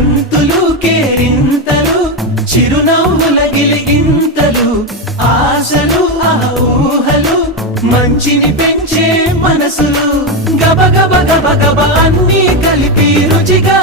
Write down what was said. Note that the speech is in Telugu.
గంతులు కేరింతలు చిరునవ్వుల గిలిగింతలు ఆశలు ఆ ఊహలు మంచిని పెంచే మనసులు గబ గబ గబ గబ అన్నీ కలిపి రుచిగా